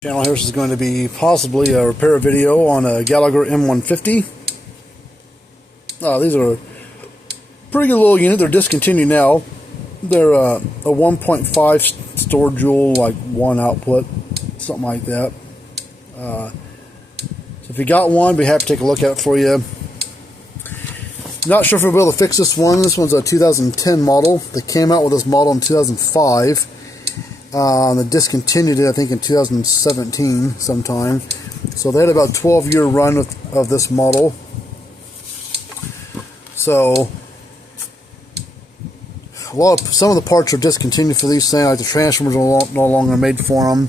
Channel here. This is going to be possibly a repair video on a Gallagher M150. These are a pretty good little unit. They're discontinued now. They're a 1.5 store joule, like 1 output, something like that. So if you got one, be happy to take a look at it for you. Not sure if we'll be able to fix this one. This one's a 2010 model. They came out with this model in 2005. They discontinued it, I think, in 2017 sometime. So they had about a 12-year run of this model. So some of the parts are discontinued for these things. Like the transformers are no longer made for them.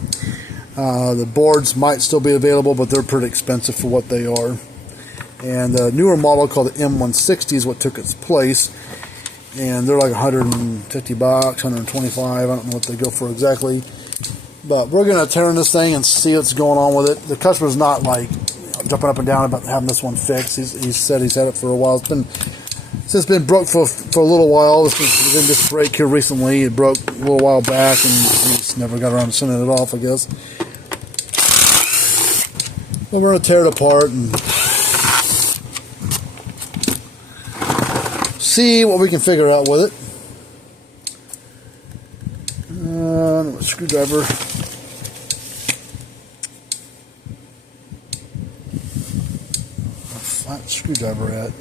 The boards might still be available, but they're pretty expensive for what they are. And the newer model called the M160 is what took its place. And they're like 150 bucks, 125. I don't know what they go for exactly, but we're gonna turn this thing and see what's going on with it. The customer's not like jumping up and down about having this one fixed. He said he's had it for a while. It's been broke for a little while. This didn't just break here recently. It broke a little while back, and he just never got around to sending it off, I guess. But we're gonna tear it apart and see what we can figure out with it. Screwdriver. Flat screwdriver at.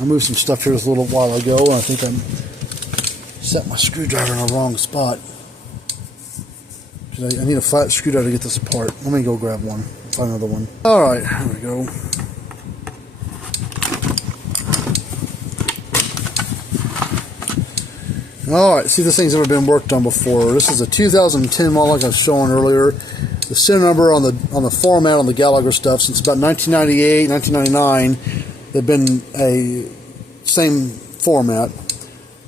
I moved some stuff here just a little while ago, and I think I set my screwdriver in the wrong spot. I need a flat screwdriver to get this apart. Let me go grab one. Find another one. Alright, here we go. Alright, see, this thing's never been worked on before. This is a 2010 model, like I was showing earlier. The serial number on the format on the Gallagher stuff since about 1998, 1999, they've been a same format.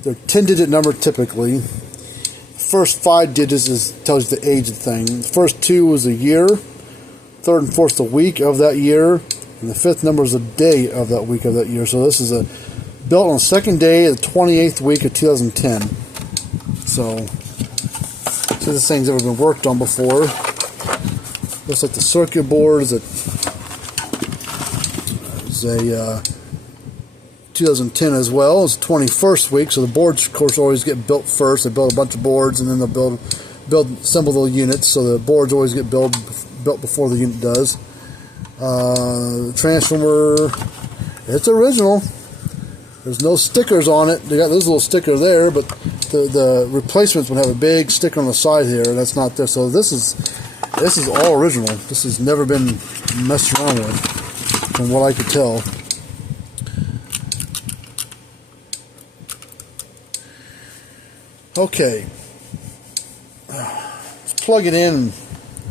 They're 10-digit number typically. The first 5 digits tells you the age of the thing. The first 2 is a year, third and fourth the week of that year, and the 5th number is the day of that week of that year. So this is built on the 2nd day of the 28th week of 2010. So this thing's never been worked on before. Looks like the circuit board is a 2010 as well. It's the 21st week, so the boards, of course, always get built first. They build a bunch of boards, and then they'll assemble the units. So the boards always get built before the unit does. The transformer, it's original. There's no stickers on it. They got this little sticker there, but the replacements would have a big sticker on the side here, and that's not there. So this is all original. This has never been messed around with, from what I could tell. Okay, let's plug it in and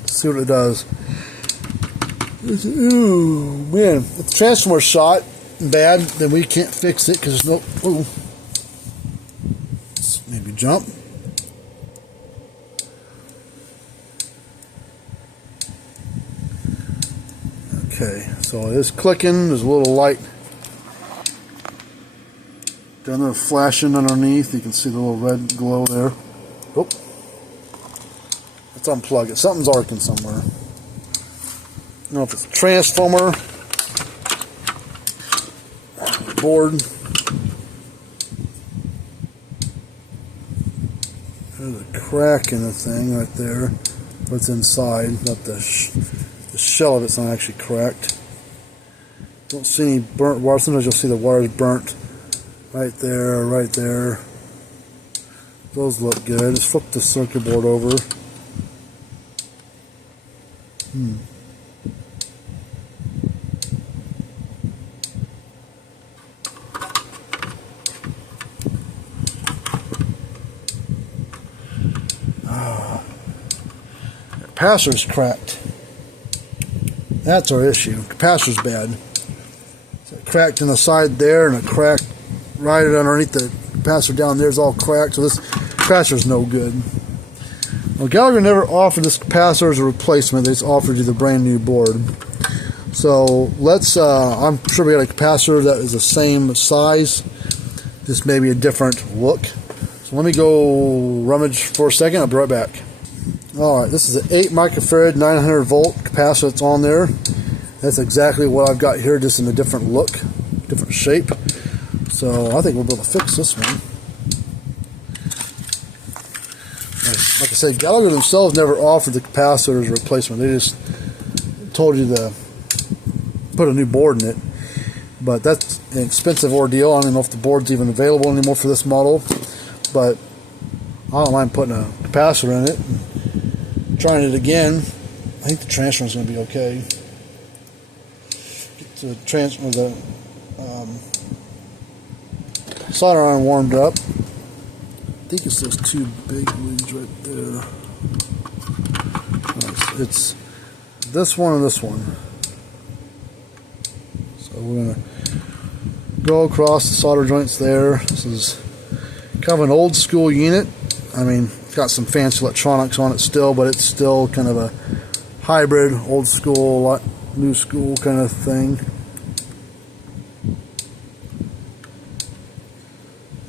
see what it does. Ooh, man, if the transformer shot bad, then we can't fix it because there's no. Ooh. Let's maybe jump. Okay, so it is clicking. There's a little light down there flashing underneath. You can see the little red glow there. Oh, let's unplug it. Something's arcing somewhere. I don't know if it's a transformer, board. There's a crack in the thing right there. What's inside? Not the shell of it's not actually cracked. Don't see any burnt wires. Sometimes you'll see the wires burnt. Right there, right there. Those look good. Just flip the circuit board over. Capacitor's cracked. That's our issue. Capacitor's bad. So it cracked in the side there, and it cracked right underneath the capacitor down there is all cracked. So this capacitor's no good. Well, Gallagher never offered this capacitor as a replacement. They just offered you the brand new board. So let's. I'm sure we got a capacitor that is the same size. This may be a different look. So let me go rummage for a second. I'll be right back. Alright, this is an 8 microfarad 900 volt capacitor that's on there. That's exactly what I've got here, just in a different look, different shape. So I think we'll be able to fix this one. Like I said, Gallagher themselves never offered the capacitor as a replacement. They just told you to put a new board in it. But that's an expensive ordeal. I don't even know if the board's even available anymore for this model. But I don't mind putting a capacitor in it. Trying it again. I think the transfer is going to be okay. Get the transfer, the solder iron warmed up. I think it's those two big leads right there. It's this one and this one. So we're going to go across the solder joints there. This is kind of an old school unit. I mean, it's got some fancy electronics on it still, but it's still kind of a hybrid, old school, new school kind of thing.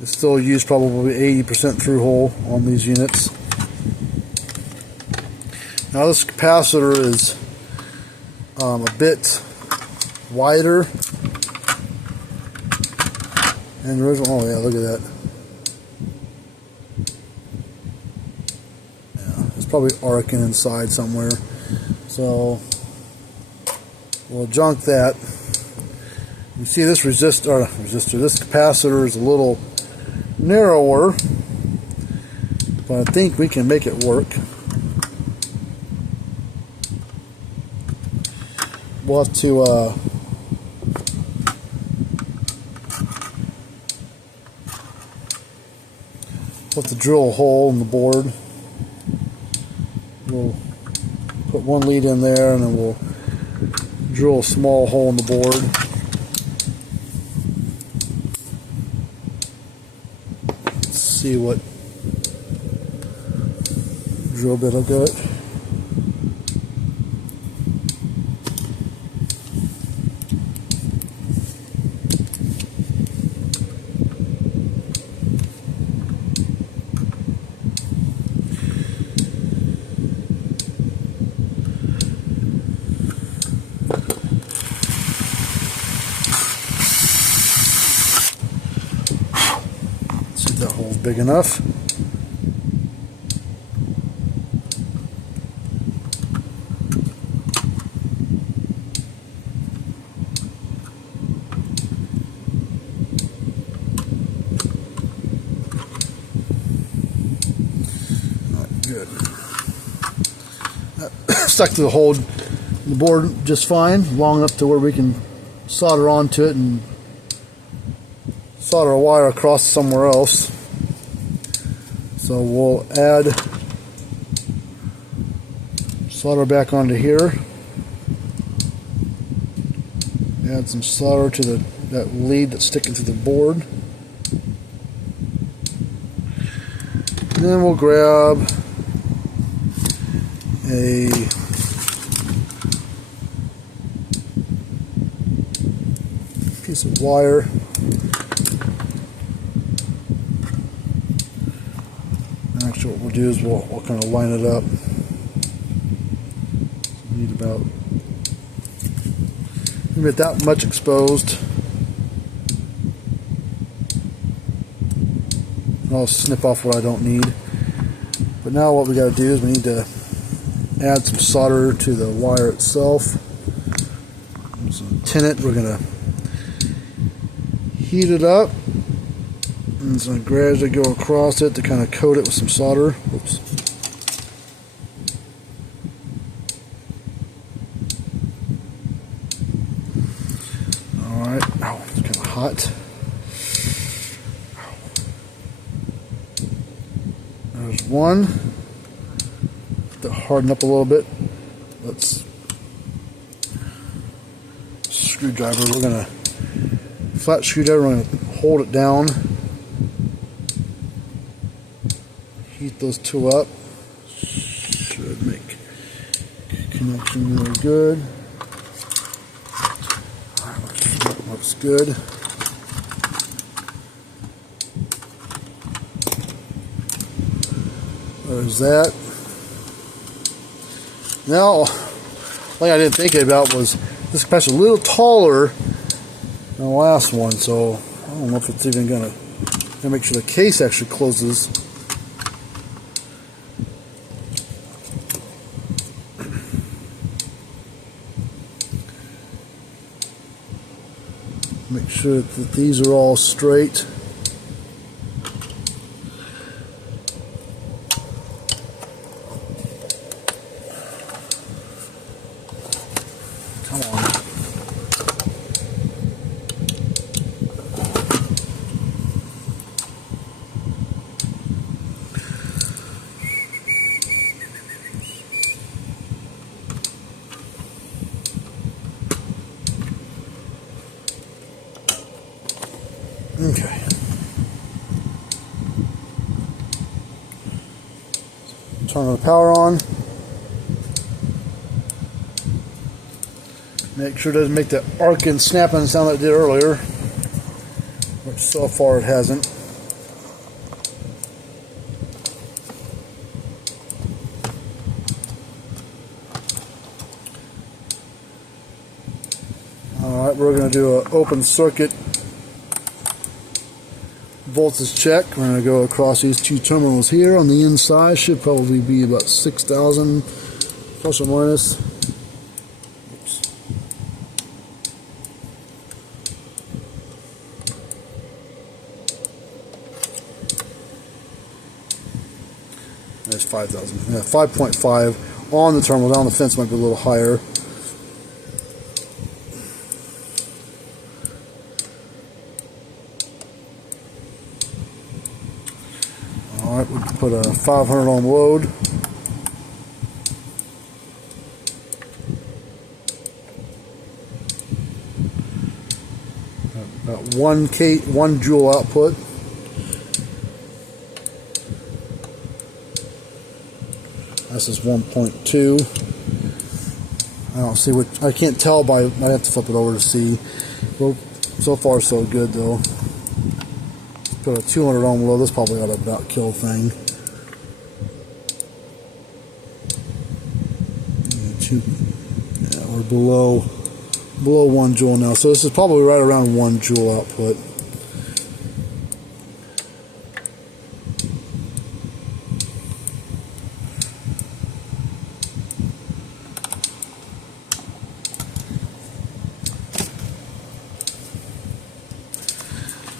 It's still used probably 80% through hole on these units. Now this capacitor is a bit wider than the original. Oh yeah, look at that. Yeah, it's probably arcing inside somewhere. So we'll junk that. You see this this capacitor is a little narrower, but I think we can make it work. We'll have to drill a hole in the board. We'll put one lead in there, and then we'll drill a small hole in the board. See what drill bit will do it. See if that hole's big enough. Good. Stuck to the hole in the board just fine, long enough to where we can solder onto it and solder a wire across somewhere else. So we'll add solder back onto here. Add some solder to that lead that's sticking to the board. And then we'll grab a piece of wire. Actually, what we'll do is we'll kind of line it up. So we need about maybe that much exposed. And I'll snip off what I don't need. But now what we got to do is we need to add some solder to the wire itself. So tin it. We're going to heat it up. And it's going to gradually go across it to kind of coat it with some solder. Oops. Alright. Oh, it's kind of hot. There's one. To harden up a little bit. Let's screwdriver. We're going to flat screwdriver. We're going to hold it down. Heat those two up. Should make connection really good. Looks good. There's that. Now, thing I didn't think about was this capacitor a little taller than the last one, so I don't know if it's even gonna make sure the case actually closes. Make sure that these are all straight. Come on. Okay. Turn the power on. Make sure it doesn't make the arcing, snapping sound that it did earlier, which so far it hasn't. Alright, we're going to do an open circuit voltage check. We're going to go across these two terminals here on the inside. Should probably be about 6,000 plus or minus. Oops. There's 5,000. Yeah, 5.5 on the terminal. Down the fence might be a little higher. Alright, we can put a 500 ohm load. About 1 joule output. This is 1.2. I don't see what, I can't tell by, I have to flip it over to see. Well, so far so good though. Put a 200 ohm load. This probably ought to about kill the thing. Yeah, we're below 1 joule now, so this is probably right around 1 joule output.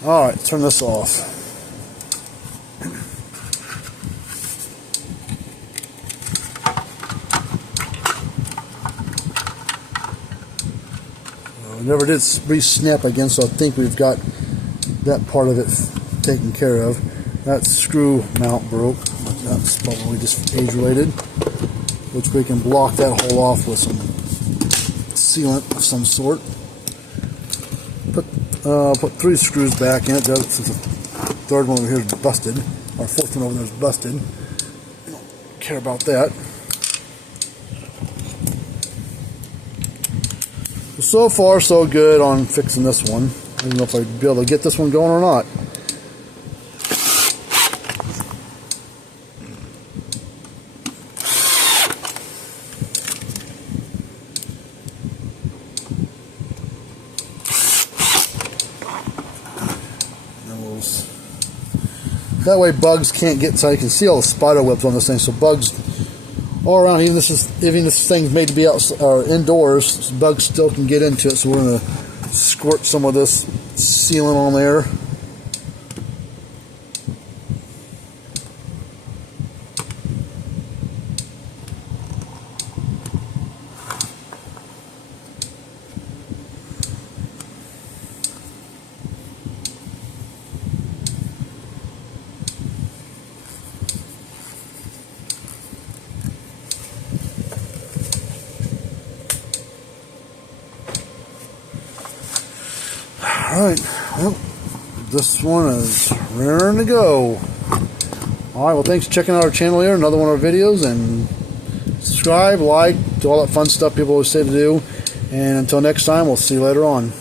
Alright, turn this off. It never did re-snap again, so I think we've got that part of it taken care of. That screw mount broke, but that's probably just age-related, which we can block that hole off with some sealant of some sort. Put 3 screws back in it, since the third one over here is busted, or fourth one over there is busted. I don't care about that. So far, so good on fixing this one. I don't know if I'd be able to get this one going or not. That way bugs can't get, so you can see all the spider webs on this thing, so bugs all around, even this thing's made to be out or indoors, so bugs still can get into it, so we're going to squirt some of this sealant on there. Alright, well, this one is raring to go. Alright, well, thanks for checking out our channel here, another one of our videos, and subscribe, like, do all that fun stuff people always say to do. And until next time, we'll see you later on.